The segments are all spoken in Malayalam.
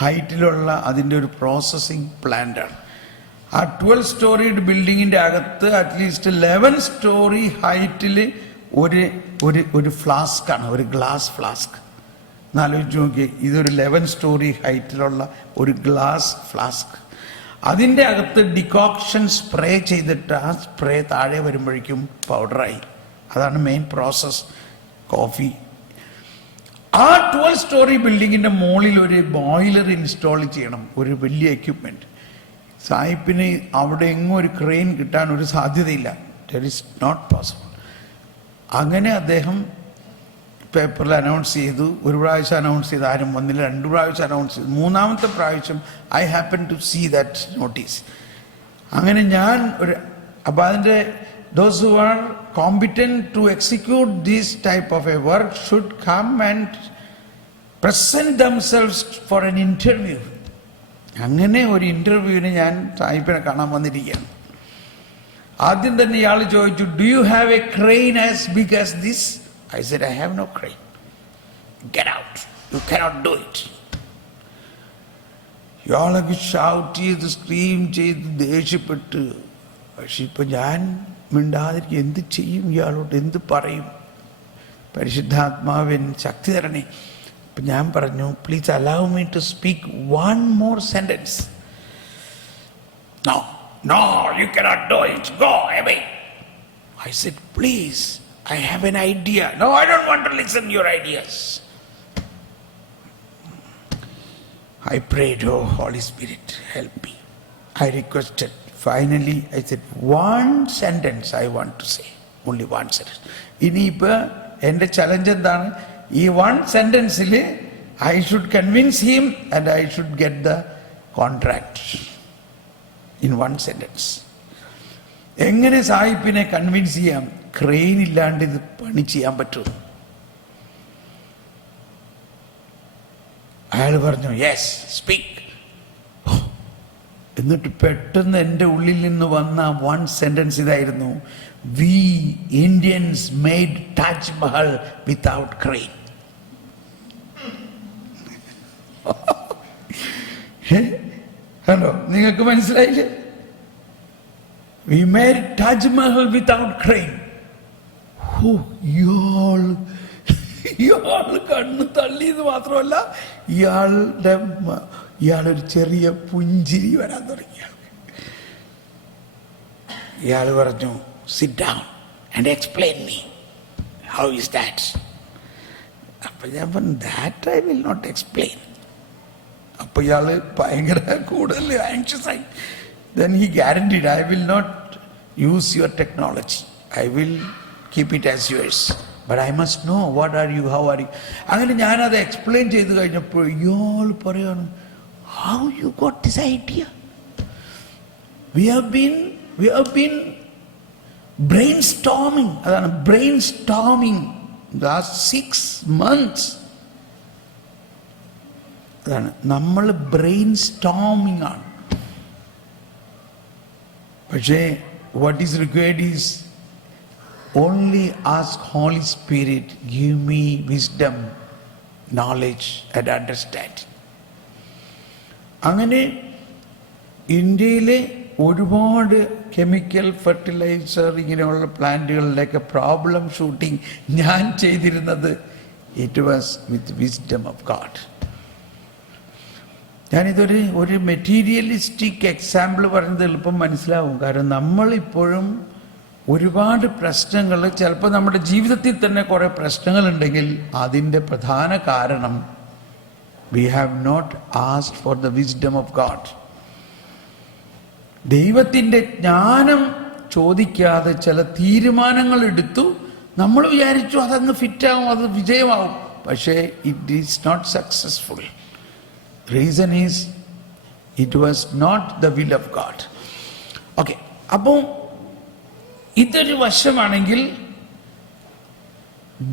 ഹൈറ്റിലുള്ള അതിൻ്റെ ഒരു പ്രോസസ്സിങ് പ്ലാന്റാണ്. ആ 12 സ്റ്റോറീഡ് ബിൽഡിങ്ങിൻ്റെ അകത്ത് അറ്റ്ലീസ്റ്റ് 11 സ്റ്റോറി ഹൈറ്റിൽ ഒരു ഫ്ലാസ്കാണ്, ഒരു ഗ്ലാസ് ഫ്ലാസ്ക്. എന്നാലോചിച്ച് നോക്കി, ഇതൊരു 11 സ്റ്റോറി ഹൈറ്റിലുള്ള ഒരു ഗ്ലാസ് ഫ്ലാസ്ക്. അതിൻ്റെ അകത്ത് ഡിക്കോക്ഷൻ സ്പ്രേ ചെയ്തിട്ട് ആ സ്പ്രേ താഴെ വരുമ്പോഴേക്കും പൗഡറായി. അതാണ് മെയിൻ പ്രോസസ് കോഫി. ആ 12 സ്റ്റോറി ബിൽഡിങ്ങിൻ്റെ മുകളിൽ ഒരു ബോയിലർ ഇൻസ്റ്റാൾ ചെയ്യണം, ഒരു വലിയ എക്യുപ്മെൻറ്റ്. സായിപ്പിന് അവിടെ എങ്ങും ഒരു ക്രെയിൻ കിട്ടാൻ ഒരു സാധ്യതയില്ല. That is not possible. അങ്ങനെ അദ്ദേഹം പേപ്പറിൽ അനൗൺസ് ചെയ്തു. ഒരു പ്രാവശ്യം അനൗൺസ് ചെയ്ത് ആരും വന്നില്ല. 2 പ്രാവശ്യം അനൗൺസ് ചെയ്തു. 3-ാമത്തെ പ്രാവശ്യം I happen to see that notice. അങ്ങനെ ഞാൻ അപ്പോൾ അതിൻ്റെ those who are competent to execute this type of a work should come and present themselves for an interview. അങ്ങനെ ഒരു ഇൻ്റർവ്യൂവിന് ഞാൻ സാഹിബിനെ കാണാൻ വന്നിരിക്കുകയാണ്. ആദ്യം തന്നെ ഇയാൾ ചോദിച്ചു, do you have a crane as big as this? I said, I have no crane. Get out. You cannot do it. ഇയാളൊക്കെ ഷൗട്ട് ചെയ്ത് സ്ക്രീം ചെയ്ത് ദേഷ്യപ്പെട്ട്. പക്ഷെ ഇപ്പം ഞാൻ മിണ്ടാതിരിക്കും. എന്ത് ചെയ്യും ഇയാളോട്, എന്ത് പറയും? പരിശുദ്ധാത്മാവിൻ ശക്തി തരണേ. അപ്പം ഞാൻ പറഞ്ഞു, please allow me to speak 1 more sentence. No, you cannot do it. Go away. I said, please, I have an idea. No, I don't want to listen to your ideas. I prayed, oh Holy Spirit, help me. I requested. Finally, I said, 1 sentence I want to say. Only 1 sentence. ഇനിയിപ്പോൾ എൻ്റെ ചലഞ്ച് എന്താണ്? ഈ 1 സെൻറ്റൻസിൽ I should convince him and I should get the contract in 1 sentence. എങ്ങനെ സാഹിബിനെ കൺവിൻസ് ചെയ്യാം? ക്രെയിൻ ഇല്ലാണ്ട് ഇത് പണി ചെയ്യാൻ പറ്റും? അയാൾ പറഞ്ഞു, യെസ്, സ്പീക്ക്. എന്നിട്ട് പെട്ടെന്ന് എൻ്റെ ഉള്ളിൽ നിന്ന് വന്ന 1 സെൻറ്റൻസ് ഇതായിരുന്നു, V Indians made Taj Mahal without crane. Hello, നിങ്ങൾക്ക് മനസ്സിലായില്ലേ? V made Taj Mahal without crane. ഇയാൾ കണ്ണ് തള്ളിയത് മാത്രമല്ല, ഇയാളൊരു ചെറിയ പുഞ്ചിരി വരാൻ തുടങ്ങി. ഇയാൾ പറഞ്ഞു, sit down and explain me, how is that? അപ്പം ഞാൻ പറഞ്ഞു, that I will not explain. അപ്പോൾ ഇയാൾ ഭയങ്കര കൂടുതൽ ആങ്ഷ്യസ് ആയി. Then he guaranteed, I will not use your technology, I will keep it as yours, but I must know what are you, how are you. അങ്ങനെ ഞാനത് എക്സ്പ്ലെയിൻ ചെയ്ത് കഴിഞ്ഞപ്പോൾ ഇയാൾ പറയാണ്, how you got this idea? We have been brainstorming. അതാണ് brainstorming last 6 months. അതാണ് നമ്മൾ brainstorming ആണ്. പക്ഷേ what is required is only ask Holy Spirit, give me wisdom, knowledge and understanding. അങ്ങനെ ഇന്ത്യയിലെ ഒരുപാട് കെമിക്കൽ ഫെർട്ടിലൈസർ ഇങ്ങനെയുള്ള പ്ലാന്റുകളിലേക്ക് പ്രോബ്ലം ഷൂട്ടിംഗ് ഞാൻ ചെയ്തിരുന്നത് it was with wisdom of God. ഞാനിതൊരു മെറ്റീരിയലിസ്റ്റിക് എക്സാമ്പിൾ പറയുന്നത് എളുപ്പം മനസ്സിലാവും. കാരണം നമ്മളിപ്പോഴും ഒരുപാട് പ്രശ്നങ്ങൾ, ചിലപ്പോൾ നമ്മുടെ ജീവിതത്തിൽ തന്നെ കുറേ പ്രശ്നങ്ങളുണ്ടെങ്കിൽ അതിൻ്റെ പ്രധാന കാരണം we have not asked for the wisdom of God. ദൈവത്തിൻ്റെ ജ്ഞാനം ചോദിക്കാതെ ചില തീരുമാനങ്ങൾ എടുത്തു. നമ്മൾ വിചാരിച്ചു അതങ്ങ് ഫിറ്റാവും, അത് വിജയമാവും. പക്ഷേ it is not successful. Reason is it was not the will of God. Okay, അപ്പോൾ ഇതൊരു വശമാണെങ്കിൽ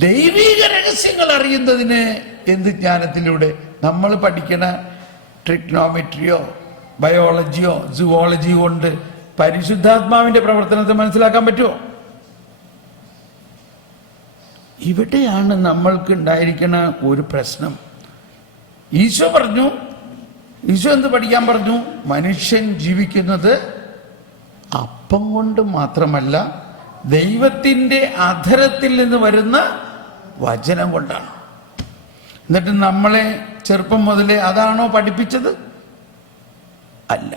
ദൈവിക രഹസ്യങ്ങൾ അറിയുന്നതിന് എന്ത് ജ്ഞാനത്തിലൂടെ? നമ്മൾ പഠിക്കണ ട്രിഗ്നോമെട്രിയോ ബയോളജിയോ സുവോളജിയോ കൊണ്ട് പരിശുദ്ധാത്മാവിന്റെ പ്രവർത്തനത്തെ മനസ്സിലാക്കാൻ പറ്റുമോ? ഇവിടെയാണ് നമ്മൾക്ക് ഉണ്ടായിരിക്കുന്ന ഒരു പ്രശ്നം. ഈശോ പറഞ്ഞു, ഈശോ എന്ത് പഠിക്കാൻ പറഞ്ഞു? മനുഷ്യൻ ജീവിക്കുന്നത് അപ്പം കൊണ്ട് മാത്രമല്ല, ദൈവത്തിൻ്റെ അധരത്തിൽ നിന്ന് വരുന്ന വചനം കൊണ്ടാണ്. എന്നിട്ട് നമ്മളെ ചെറുപ്പം മുതലേ അതാണോ പഠിപ്പിച്ചത്? അല്ല,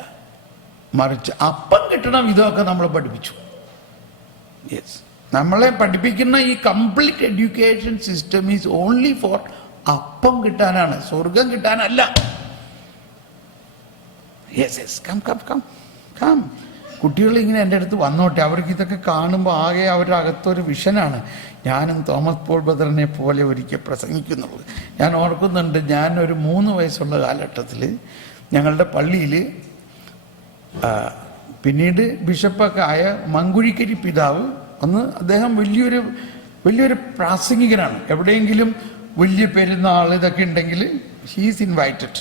മറിച്ച് അപ്പം കിട്ടണം ഇതൊക്കെ നമ്മളെ പഠിപ്പിച്ചു. യെസ്, നമ്മളെ പഠിപ്പിക്കുന്ന ഈ complete education system is only for അപ്പം കിട്ടാനാണ്, സ്വർഗം കിട്ടാനല്ല. Yes yes, come come come come. കുട്ടികൾ ഇങ്ങനെ എൻ്റെ അടുത്ത് വന്നോട്ടെ. അവർക്ക് ഇതൊക്കെ കാണുമ്പോൾ ആകെ അവരുടെ അകത്തൊരു വിഷനാണ്. ഞാനും തോമസ് പോൾ ബ്രദറിനെ പോലെ ഒരിക്കൽ പ്രസംഗിക്കുന്നുള്ളൂ. ഞാൻ ഓർക്കുന്നുണ്ട്, ഞാനൊരു 3 വയസ്സുള്ള കാലഘട്ടത്തിൽ ഞങ്ങളുടെ പള്ളിയിൽ പിന്നീട് ബിഷപ്പൊക്കെ ആയ മങ്കുഴിക്കരി പിതാവ് അദ്ദേഹം വലിയൊരു പ്രാസംഗികനാണ്. എവിടെയെങ്കിലും വലിയ പെരുന്നാൾ ഇതൊക്കെ ഉണ്ടെങ്കിൽ ഹീസ് ഇൻവൈറ്റഡ്.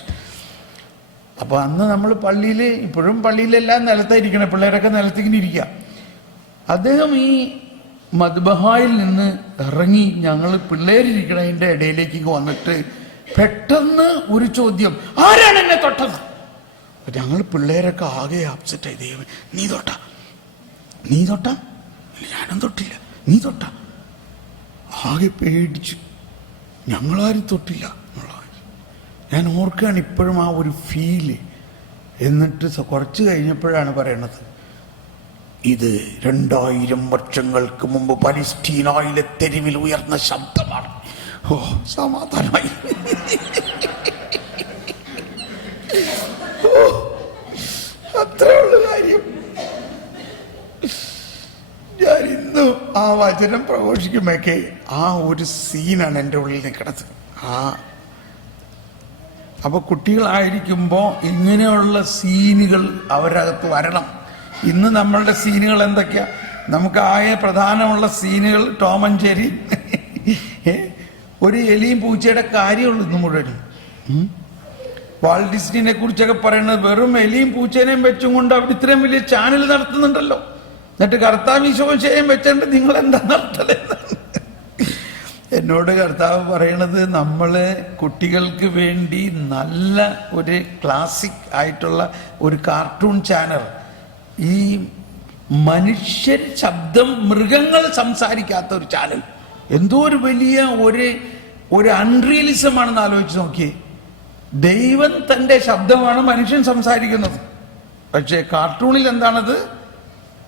അപ്പോൾ അന്ന് നമ്മൾ പള്ളിയിൽ, ഇപ്പോഴും പള്ളിയിലെല്ലാം നിലത്തായിരിക്കണം, പിള്ളേരൊക്കെ നിലത്തിങ്ങനെ ഇരിക്കുക. അദ്ദേഹം ഈ മദ്ബഹായിൽ നിന്ന് ഇറങ്ങി ഞങ്ങൾ പിള്ളേരിരിക്കണതിൻ്റെ ഇടയിലേക്ക് വന്നിട്ട് പെട്ടെന്ന് ഒരു ചോദ്യം, ആരാണ് എന്നെ തൊട്ടത്? ഞങ്ങൾ പിള്ളേരൊക്കെ ആകെ അപ്സെറ്റായി. ദൈവം, നീ തൊട്ടാ? ഞാനും തൊട്ടില്ല. നീ തൊട്ടാ? ആകെ പേടിച്ചു. ഞങ്ങളാരും തൊട്ടില്ല എന്നുള്ള ഞാൻ ഓർക്കുകയാണ് ഇപ്പോഴും ആ ഒരു ഫീല്. എന്നിട്ട് കുറച്ച് കഴിഞ്ഞപ്പോഴാണ് പറയണത്, ഇത് 2000 വർഷങ്ങൾക്ക് മുമ്പ് പലസ്തീനയിലെ തെരുവിൽ ഉയർന്ന ശബ്ദമാണ്. ഓ, സമാധാനമായി. അത്രേ ഉള്ളു കാര്യം. ഞാൻ ഇന്നും ആ വചനം പ്രഘോഷിക്കുമ്പോഴൊക്കെ ആ ഒരു സീനാണ് എൻ്റെ ഉള്ളിൽ നിൽക്കണത്. അപ്പൊ കുട്ടികളായിരിക്കുമ്പോൾ ഇങ്ങനെയുള്ള സീനുകൾ അവരകത്ത് വരണം. ഇന്ന് നമ്മളുടെ സീനുകൾ എന്തൊക്കെയാ? നമുക്ക് ആകെ പ്രധാനമുള്ള സീനുകൾ ടോം ആൻഡ് ജെറി, ഒരു എലിയും പൂച്ചയുടെ കാര്യമുള്ളൂ ഇന്ന് മുഴുവനും. വാൾട്ട് ഡിസ്നിനെ കുറിച്ചൊക്കെ പറയുന്നത് വെറും എലിയും പൂച്ചേനെയും വെച്ചും കൊണ്ട് അവർ ഇത്രയും വലിയ ചാനൽ നടത്തുന്നുണ്ടല്ലോ. എന്നിട്ട് കർത്താവ് ഈശോശയും വെച്ചിട്ട് നിങ്ങൾ എന്താ നടത്തലെന്ന് എന്നോട് കർത്താവ് പറയണത്, നമ്മള് കുട്ടികൾക്ക് വേണ്ടി നല്ല ഒരു ക്ലാസിക് ആയിട്ടുള്ള ഒരു കാർട്ടൂൺ ചാനൽ, ഈ മനുഷ്യർ ശബ്ദം, മൃഗങ്ങൾ സംസാരിക്കാത്ത ഒരു ചാനൽ, എന്തോ ഒരു വലിയ ഒരു അൺറിയലിസം ആണെന്ന് ആലോചിച്ച് നോക്കിയേ. ദൈവം തൻ്റെ ശബ്ദമാണ് മനുഷ്യൻ സംസാരിക്കുന്നത്. പക്ഷേ കാർട്ടൂണിൽ എന്താണത്?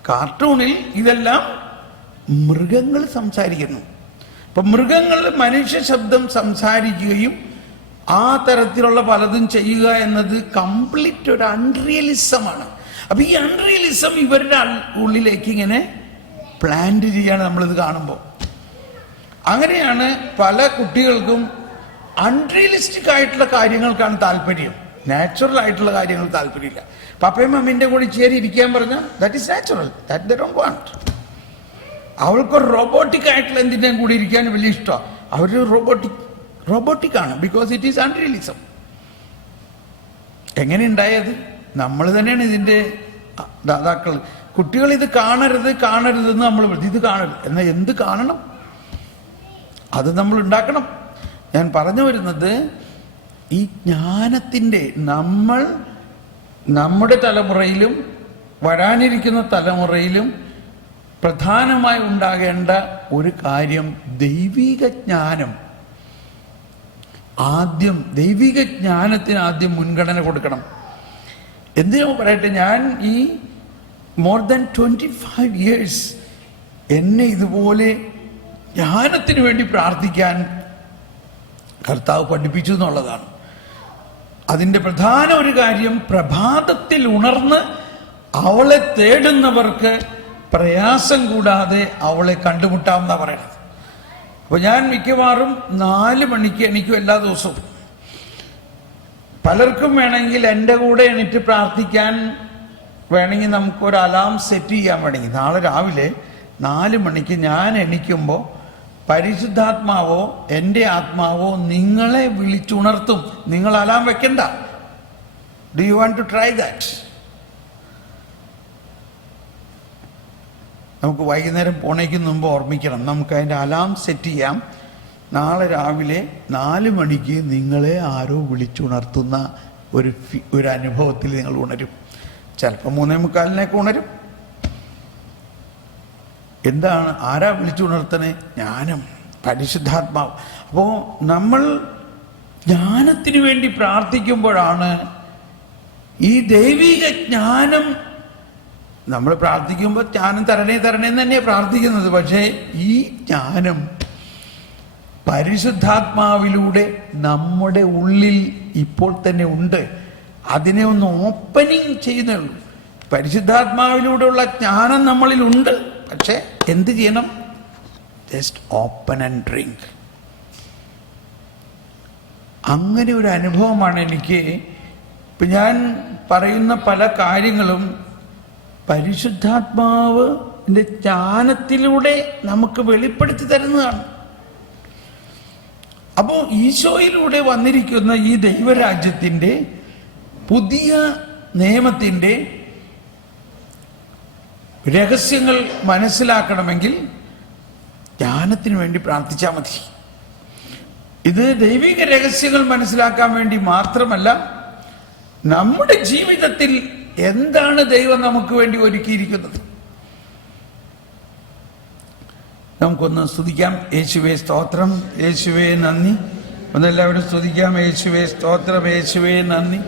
കാർട്ടൂണിൽ ഇതെല്ലാം മൃഗങ്ങൾ സംസാരിക്കുന്നു. അപ്പൊ മൃഗങ്ങൾ മനുഷ്യ ശബ്ദം സംസാരിക്കുകയും ആ തരത്തിലുള്ള പലതും ചെയ്യുക എന്നത് കംപ്ലീറ്റ് ഒരു അൺറിയലിസമാണ്. അപ്പൊ ഈ അൺറിയലിസം ഇവരുടെ ഉള്ളിലേക്ക് ഇങ്ങനെ പ്ലാന്റ് ചെയ്യാണ് നമ്മളിത് കാണുമ്പോൾ. അങ്ങനെയാണ് പല കുട്ടികൾക്കും അൺറിയലിസ്റ്റിക് ആയിട്ടുള്ള കാര്യങ്ങൾക്കാണ് താല്പര്യം, നാച്ചുറൽ ആയിട്ടുള്ള കാര്യങ്ങൾ താല്പര്യമില്ല. പപ്പയും മമ്മിന്റെ കൂടെ ചേരി ഇരിക്കാൻ പറഞ്ഞാൽ that is natural, that they don't want. അവൾക്കൊരു റോബോട്ടിക് ആയിട്ടുള്ള എന്തിൻ്റെയും കൂടി ഇരിക്കാൻ വലിയ ഇഷ്ടമാണ്. അവർ റോബോട്ടിക് ആണ്, ബിക്കോസ് ഇറ്റ് ഈസ് അൺറിയലിസം. എങ്ങനെ ഉണ്ടായത്? നമ്മൾ തന്നെയാണ് ഇതിൻ്റെ ദാതാക്കൾ. കുട്ടികൾ ഇത് കാണരുതെന്ന് നമ്മൾ ഇത് കാണരുത് എന്നാൽ എന്ത് കാണണം? അത് നമ്മൾ ഉണ്ടാക്കണം. ഞാൻ പറഞ്ഞു വരുന്നത്, ഈ ജ്ഞാനത്തിൻ്റെ നമ്മുടെ തലമുറയിലും വരാനിരിക്കുന്ന തലമുറയിലും പ്രധാനമായി ഉണ്ടാകേണ്ട ഒരു കാര്യം ദൈവിക ജ്ഞാനം. ദൈവിക ജ്ഞാനത്തിന് ആദ്യം മുൻഗണന കൊടുക്കണം. എന്തിനു പറയട്ടെ, ഞാൻ ഈ മോർ ദാൻ 25 years എന്നെ ഇതുപോലെ ജ്ഞാനത്തിന് വേണ്ടി പ്രാർത്ഥിക്കാൻ കർത്താവ് പഠിപ്പിച്ചു എന്നുള്ളതാണ്. അതിൻ്റെ പ്രധാന ഒരു കാര്യം, പ്രഭാതത്തിൽ ഉണർന്ന് അവളെ തേടുന്നവർക്ക് പ്രയാസം കൂടാതെ അവളെ കണ്ടുമുട്ടാമെന്നാണ് പറയണത്. അപ്പോൾ ഞാൻ മിക്കവാറും 4 മണിക്ക് എണീക്കും എല്ലാ ദിവസവും. പലർക്കും വേണമെങ്കിൽ എൻ്റെ കൂടെ എണീറ്റ് പ്രാർത്ഥിക്കാൻ വേണമെങ്കിൽ നമുക്കൊരു അലാം സെറ്റ് ചെയ്യാൻ വേണമെങ്കിൽ നാളെ രാവിലെ 4 മണിക്ക് ഞാൻ എണീക്കുമ്പോൾ പരിശുദ്ധാത്മാവോ എൻ്റെ ആത്മാവോ നിങ്ങളെ വിളിച്ചുണർത്തും. നിങ്ങൾ അലാം വെക്കണ്ട. Do you want to try that? നമുക്ക് വൈകുന്നേരം പോണേക്ക് മുമ്പ് ഓർമ്മിക്കണം, നമുക്ക് അതിൻ്റെ അലാം സെറ്റ് ചെയ്യാം. നാളെ രാവിലെ 4 മണിക്ക് നിങ്ങളെ ആരോ വിളിച്ചുണർത്തുന്ന ഒരു അനുഭവത്തിൽ നിങ്ങൾ ഉണരും. ചിലപ്പോൾ 3:45 ഉണരും. എന്താണ്, ആരാ വിളിച്ചുണർത്തണേ? ജ്ഞാനം, പരിശുദ്ധാത്മാവ്. അപ്പോൾ നമ്മൾ ജ്ഞാനത്തിന് വേണ്ടി പ്രാർത്ഥിക്കുമ്പോഴാണ് ഈ ദൈവിക ജ്ഞാനം. നമ്മൾ പ്രാർത്ഥിക്കുമ്പോൾ ജ്ഞാനം തരണേ തരണേ എന്ന് തന്നെയാണ് പ്രാർത്ഥിക്കുന്നത്. പക്ഷേ ഈ ജ്ഞാനം പരിശുദ്ധാത്മാവിലൂടെ നമ്മുടെ ഉള്ളിൽ ഇപ്പോൾ തന്നെ ഉണ്ട്. അതിനെ ഒന്ന് ഓപ്പനിങ് ചെയ്യുന്നേ ഉള്ളൂ. പരിശുദ്ധാത്മാവിലൂടെയുള്ള ജ്ഞാനം നമ്മളിൽ ഉണ്ട്. പക്ഷെ എന്ത് ചെയ്യണം? Just open and drink. അങ്ങനെ ഒരു അനുഭവമാണ് എനിക്ക്. ഇപ്പം ഞാൻ പറയുന്ന പല കാര്യങ്ങളും പരിശുദ്ധാത്മാവിൻ്റെ ജ്ഞാനത്തിലൂടെ നമുക്ക് വെളിപ്പെടുത്തി തരുന്നതാണ്. അപ്പോൾ ഈശോയിലൂടെ വന്നിരിക്കുന്ന ഈ ദൈവരാജ്യത്തിൻ്റെ പുതിയ നിയമത്തിൻ്റെ രഹസ്യങ്ങൾ മനസ്സിലാക്കണമെങ്കിൽ ജ്ഞാനത്തിന് വേണ്ടി പ്രാർത്ഥിച്ചാൽ മതി. ഇത് ദൈവിക രഹസ്യങ്ങൾ മനസ്സിലാക്കാൻ വേണ്ടി മാത്രമല്ല, നമ്മുടെ ജീവിതത്തിൽ എന്താണ് ദൈവം നമുക്ക് വേണ്ടി ഒരുക്കിയിരിക്കുന്നത്. നമുക്കൊന്ന് സ്തുതിക്കാം. യേശുവേ സ്തോത്രം, യേശുവേ നന്ദി. ഒന്നെല്ലാവരും സ്തുതിക്കാം. യേശുവേ സ്തോത്രം, യേശുവേ നന്ദി.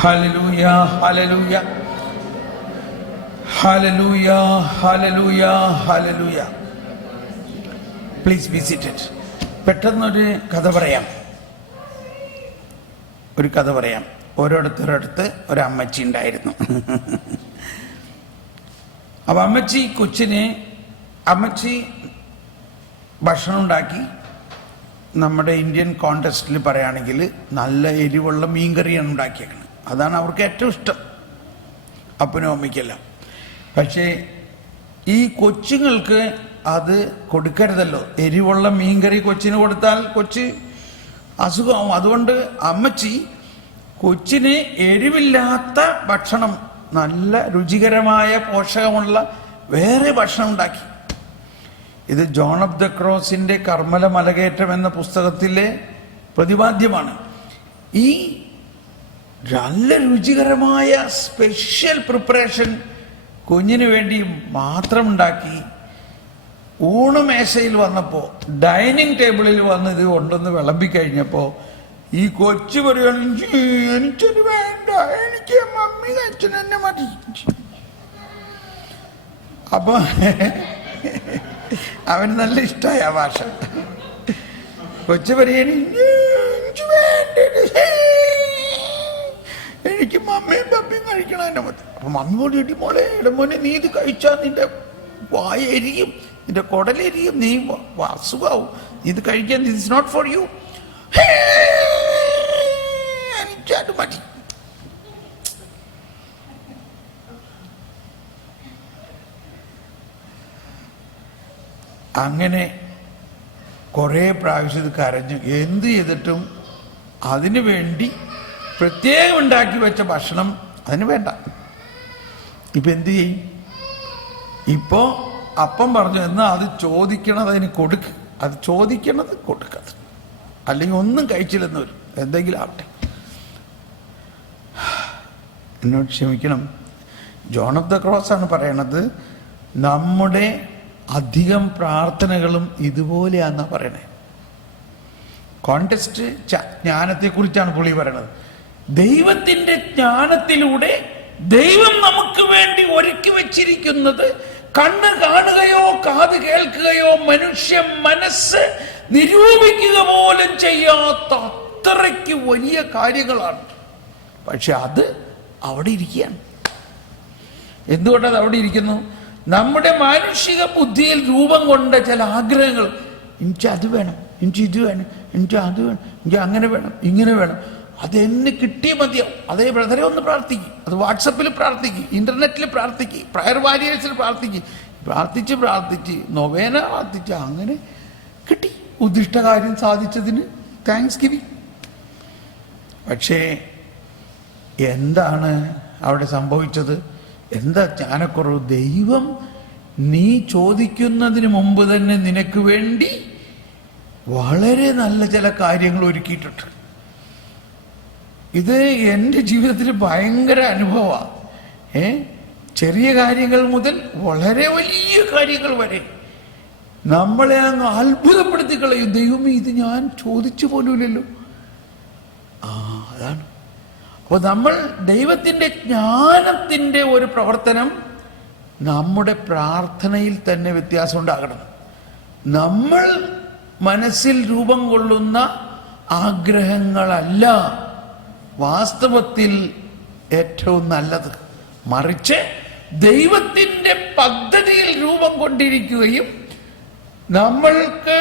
Hallelujah, hallelujah, hallelujah, hallelujah, hallelujah. Please be seated. പെട്ടെന്നൊരു കഥ പറയാം. ഓരോരുത്തരടുത്ത് ഒരമ്മച്ചി ഉണ്ടായിരുന്നു. അപ്പം അമ്മച്ചി ഭക്ഷണം ഉണ്ടാക്കി. നമ്മുടെ ഇന്ത്യൻ കോണ്ടെസ്റ്റിൽ പറയുകയാണെങ്കിൽ നല്ല എരിവുള്ള മീൻകറിയാണ് ഉണ്ടാക്കിയേക്കുന്നത്. അതാണ് അവർക്ക് ഏറ്റവും ഇഷ്ടം, അപ്പനും അമ്മയ്ക്കെല്ലാം. പക്ഷേ ഈ കൊച്ചുങ്ങൾക്ക് അത് കൊടുക്കരുതല്ലോ. എരിവുള്ള മീൻകറി കൊച്ചിന് കൊടുത്താൽ കൊച്ച് അസുഖമാവും. അതുകൊണ്ട് അമ്മച്ചി കൊച്ചിന് എരിവില്ലാത്ത ഭക്ഷണം, നല്ല രുചികരമായ പോഷകമുള്ള വേറെ ഭക്ഷണം ഉണ്ടാക്കി. ഇത് ജോൺ ഓഫ് ദ ക്രോസിൻ്റെ കർമ്മല മലകയറ്റം എന്ന പുസ്തകത്തിലെ പ്രതിപാദ്യമാണ്. ഈ നല്ല രുചികരമായ സ്പെഷ്യൽ പ്രിപ്പറേഷൻ കുഞ്ഞിന് വേണ്ടി മാത്രം ഉണ്ടാക്കി. ഊണ് മേശയിൽ വന്നപ്പോൾ, ഡൈനിങ് ടേബിളിൽ വന്ന് ഇത് കൊണ്ടൊന്ന് വിളമ്പിക്കഴിഞ്ഞപ്പോൾ ഈ കൊച്ചു പറയുകയാണെങ്കിൽ എനിക്കത് വേണ്ട, എനിക്ക് മമ്മി അച്ഛൻ തന്നെ മതി. അപ്പൊ അവന് നല്ല ഇഷ്ടമായ ആ ഭാഷ. കൊച്ചു പറയുകയാണെങ്കിൽ എനിക്ക് മമ്മയും പപ്പയും കഴിക്കണം എന്നെ മതി. അപ്പൊ മമ്മി പോലും ഇട്ടി, മോളെ ഇടമോനെ നീ ഇത് കഴിച്ചാൽ നിന്റെ വായ എരിയും, നിന്റെ കുടലെരിയും, നീ അസുഖാവും, ഇത് കഴിക്കാൻ ഇറ്റ്സ് നോട്ട് ഫോർ യു, എനിക്കത് മതി. അങ്ങനെ കുറേ പ്രാവശ്യം ഇത് കരഞ്ഞു. എന്ത് ചെയ്തിട്ടും അതിനു വേണ്ടി പ്രത്യേകം ഉണ്ടാക്കി വെച്ച ഭക്ഷണം അതിന് വേണ്ട. ഇപ്പം എന്തു ചെയ്യും? ഇപ്പോൾ അപ്പം പറഞ്ഞു എന്നാൽ അത് ചോദിക്കണത് അതിന് കൊടുക്ക്, അത് ചോദിക്കണത് കൊടുക്കത്, അല്ലെങ്കിൽ ഒന്നും കഴിച്ചില്ലെന്ന് വരും. എന്തെങ്കിലും ആവട്ടെ. എന്നോട് ക്ഷമിക്കണം, ജോൺ ഓഫ് ദ ക്രോസ് ആണ് പറയണത്. നമ്മുടെ അധികം പ്രാർത്ഥനകളും ഇതുപോലെയാണെന്നാണ് പറയണേ. കോണ്ടെസ്റ്റ് ജ്ഞാനത്തെക്കുറിച്ചാണ് പുള്ളി പറയണത്. ദൈവത്തിൻ്റെ ജ്ഞാനത്തിലൂടെ ദൈവം നമുക്ക് വേണ്ടി ഒരുക്കി വെച്ചിരിക്കുന്നത് കണ്ണ് കാണുകയോ കാത് കേൾക്കുകയോ മനുഷ്യ മനസ്സ് നിരൂപിക്കുക പോലും ചെയ്യാത്ത അത്രയ്ക്ക് വലിയ കാര്യങ്ങളാണ്. പക്ഷെ അത് അവിടെ ഇരിക്കുകയാണ്. എന്തുകൊണ്ടത് അവിടെ ഇരിക്കുന്നു? നമ്മുടെ മാനുഷിക ബുദ്ധിയിൽ രൂപം കൊണ്ട ചില ആഗ്രഹങ്ങൾ. എനിക്ക് അത് വേണം, എനിക്ക് ഇത് വേണം, എനിക്ക് അത് വേണം, എനിക്ക് അങ്ങനെ വേണം, ഇങ്ങനെ വേണം, അതെന്നെ കിട്ടിയേ മതിയാവും. അതേ ബ്രദറെ ഒന്ന് പ്രാർത്ഥിക്കും, അത് വാട്സപ്പിൽ പ്രാർത്ഥിക്കും, ഇന്റർനെറ്റിൽ പ്രാർത്ഥിക്കും, പ്രയർ വാരിയേഴ്സിൽ പ്രാർത്ഥിക്കും, പ്രാർത്ഥിച്ച് നൊവേന പ്രാർത്ഥിച്ച് അങ്ങനെ കിട്ടി. ഉദ്ദിഷ്ട കാര്യം സാധിച്ചതിന് താങ്ക്സ് ഗിവിങ്. പക്ഷേ എന്താണ് അവിടെ സംഭവിച്ചത്? എന്താ ജ്ഞാനക്കുറവ്? ദൈവം നീ ചോദിക്കുന്നതിന് മുമ്പ് തന്നെ നിനക്ക് വേണ്ടി വളരെ നല്ല ചില കാര്യങ്ങൾ ഒരുക്കിയിട്ടുണ്ട്. ഇത് എൻ്റെ ജീവിതത്തിൽ ഭയങ്കര അനുഭവമാണ്. ചെറിയ കാര്യങ്ങൾ മുതൽ വളരെ വലിയ കാര്യങ്ങൾ വരെ നമ്മളെ അങ്ങ് അത്ഭുതപ്പെടുത്തി കളയും. ദൈവമേ, ഇത് ഞാൻ ചോദിച്ചു പോലുമില്ലല്ലോ. അതാണ്. അപ്പോൾ നമ്മൾ ദൈവത്തിൻ്റെ ജ്ഞാനത്തിൻ്റെ ഒരു പ്രവർത്തനം നമ്മുടെ പ്രാർത്ഥനയിൽ തന്നെ വ്യത്യാസം ഉണ്ടാകണം. നമ്മൾ മനസ്സിൽ രൂപം കൊള്ളുന്ന ആഗ്രഹങ്ങളല്ല വാസ്തവത്തിൽ ഏറ്റവും നല്ലത്, മറിച്ച് ദൈവത്തിൻ്റെ പദ്ധതിയിൽ രൂപം കൊണ്ടിരിക്കുകയും നമ്മൾക്ക്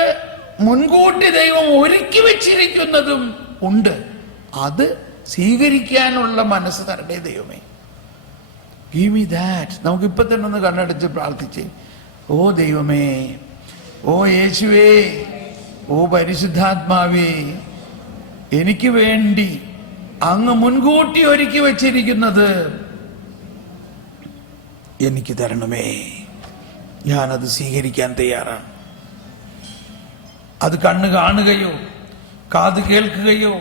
മുൻകൂട്ടി ദൈവം ഒരുക്കി വെച്ചിരിക്കുന്നതും ഉണ്ട്. അത് സ്വീകരിക്കാനുള്ള മനസ്സ് തരട്ടെ ദൈവമേ. Give me that. നമുക്കിപ്പോൾ തന്നെ ഒന്ന് കണ്ണടച്ച് പ്രാർത്ഥിച്ചേ. ഓ ദൈവമേ, ഓ യേശുവേ, ഓ പരിശുദ്ധാത്മാവേ, എനിക്ക് വേണ്ടി അങ്ങ് മുൻകൂട്ടി ഒരുക്കി വച്ചിരിക്കുന്നത് എനിക്ക് തരണമേ. ഞാനത് സ്വീകരിക്കാൻ തയ്യാറാണ്. അത് കണ്ണ് കാണുകയോ കാത് കേൾക്കുകയോ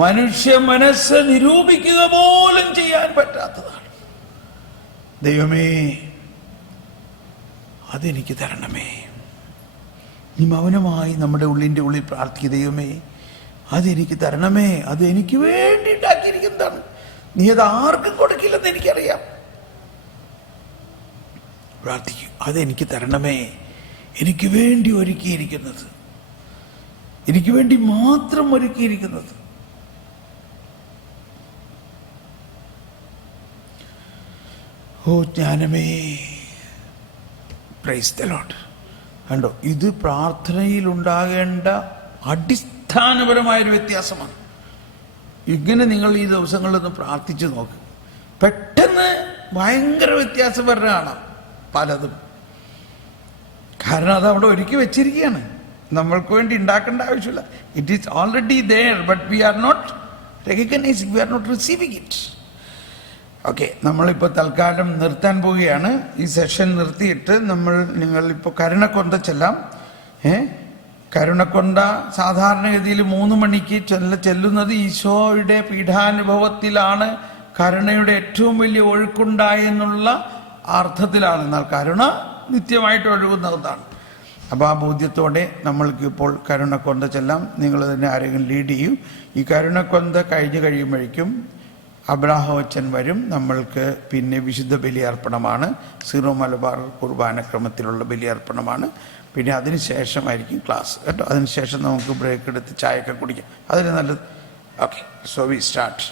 മനുഷ്യ മനസ്സ് നിരൂപിക്കുക പോലും ചെയ്യാൻ പറ്റാത്തതാണ്. ദൈവമേ, അതെനിക്ക് തരണമേ. നീ മൗനമായി നമ്മുടെ ഉള്ളിൻ്റെ ഉള്ളിൽ പ്രാർത്ഥിക്കുക. ദൈവമേ, അതെനിക്ക് തരണമേ. അത് എനിക്ക് വേണ്ടി ഉണ്ടാക്കിയിരിക്കുന്നതാണ്. നീ അത് ആർക്കും കൊടുക്കില്ലെന്ന് എനിക്കറിയാം. പ്രാർത്ഥിക്കും, അതെനിക്ക് തരണമേ. എനിക്ക് വേണ്ടി ഒരുക്കിയിരിക്കുന്നത്, എനിക്ക് വേണ്ടി മാത്രം ഒരുക്കിയിരിക്കുന്നത്. ഓ ജ്ഞാനമേ. Praise the Lord. കണ്ടോ, ഇത് പ്രാർത്ഥനയിൽ ഉണ്ടാകേണ്ട അടിസ്ഥാനപരമായൊരു വ്യത്യാസമാണ്. ഇങ്ങനെ നിങ്ങൾ ഈ ദിവസങ്ങളിലൊന്ന് പ്രാർത്ഥിച്ചു നോക്ക്. പെട്ടെന്ന് ഭയങ്കര വ്യത്യാസം വരുന്ന കാണാം പലതും. കാരണം അത് അവിടെ ഒരുക്കി വെച്ചിരിക്കുകയാണ്. നമ്മൾക്ക് വേണ്ടി ഉണ്ടാക്കേണ്ട ആവശ്യമില്ല. It is already there, but we are not recognising, we are not receiving it. Okay, നമ്മളിപ്പോൾ തൽക്കാലം നിർത്താൻ പോവുകയാണ്. ഈ സെഷൻ നിർത്തിയിട്ട് നിങ്ങളിപ്പോൾ കരുണക്കൊന്ത ചെല്ലാം. കരുണക്കൊന്ത സാധാരണഗതിയിൽ 3 മണിക്ക് ചെല്ലുന്നത് ഈശോയുടെ പീഠാനുഭവത്തിലാണ്. കരുണയുടെ ഏറ്റവും വലിയ ഒഴുക്കുണ്ടായെന്നുള്ള അർത്ഥത്തിലാണ്. എന്നാൽ കരുണ നിത്യമായിട്ട് ഒഴുകുന്നതാണ്. അപ്പോൾ ആ ബോധ്യത്തോടെ നമ്മൾക്ക് ഇപ്പോൾ കരുണക്കൊന്ത ചെല്ലാം. നിങ്ങൾ തന്നെ ആരെങ്കിലും ലീഡ് ചെയ്യും. ഈ കരുണക്കൊന്ത കഴിഞ്ഞ് കഴിയുമ്പോഴേക്കും അബ്രാഹവച്ചൻ വരും. നമ്മൾക്ക് പിന്നെ വിശുദ്ധ ബലിയർപ്പണമാണ്. സീറോ മലബാർ കുർബാന ക്രമത്തിലുള്ള ബലിയർപ്പണമാണ്. പിന്നെ അതിനുശേഷമായിരിക്കും ക്ലാസ് കേട്ടോ. അതിനുശേഷം നമുക്ക് ബ്രേക്ക് എടുത്ത് ചായയൊക്കെ കുടിക്കാം. അതിന് നല്ലത്. Okay, so we start.